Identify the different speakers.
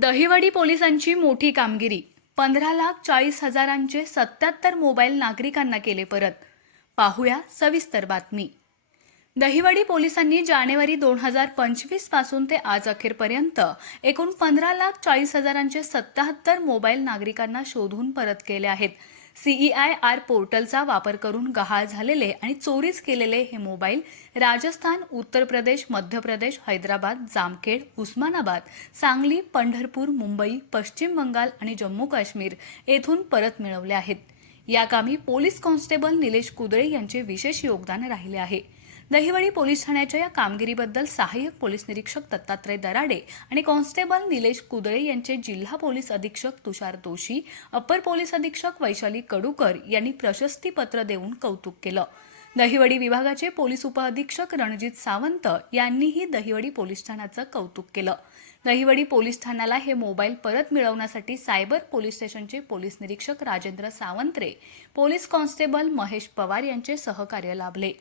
Speaker 1: दहिवडी पोलिसांची मोठी कामगिरी. पंधरा लाख चाळीस हजारांचे सत्याहत्तर मोबाईल नागरिकांना केले परत. पाहूया सविस्तर बातमी. दहिवडी पोलिसांनी जानेवारी दोन हजार पंचवीसपासून ते आज अखेरपर्यंत एकूण पंधरा लाख चाळीस हजारांचे सत्याहत्तर मोबाईल नागरिकांना शोधून परत केले आहेत. सीईआय आर पोर्टलचा वापर करून गहाळ झालेले आणि चोरीस केलेले हे मोबाईल राजस्थान उत्तर प्रदेश मध्य प्रदेश हैदराबाद जामखेड उस्मानाबाद सांगली पंढरपूर मुंबई पश्चिम बंगाल आणि जम्मू काश्मीर येथून परत मिळवले आहेत. या कामी पोलीस कॉन्स्टेबल निलेश कुदळे यांचे विशेष योगदान राहिले आहे. दहिवडी पोलीस ठाण्याच्या या कामगिरीबद्दल सहाय्यक पोलीस निरीक्षक दत्तात्रय दराडे आणि कॉन्स्टेबल निलेश कुदळे यांचे जिल्हा पोलीस अधीक्षक तुषार दोशी अप्पर पोलीस अधीक्षक वैशाली कडूकर यांनी प्रशस्तीपत्र देऊन कौतुक केलं. दहिवडी विभागाचे पोलीस उपअधीक्षक रणजित सावंत यांनीही दहिवडी पोलीस ठाण्याचं कौतुक केलं. दहिवडी पोलीस ठाण्याला हे मोबाईल परत मिळवण्यासाठी सायबर पोलीस स्टेशनचे पोलीस निरीक्षक राजेंद्र सावंत्रे पोलीस कॉन्स्टेबल महेश पवार यांचे सहकार्य लाभले.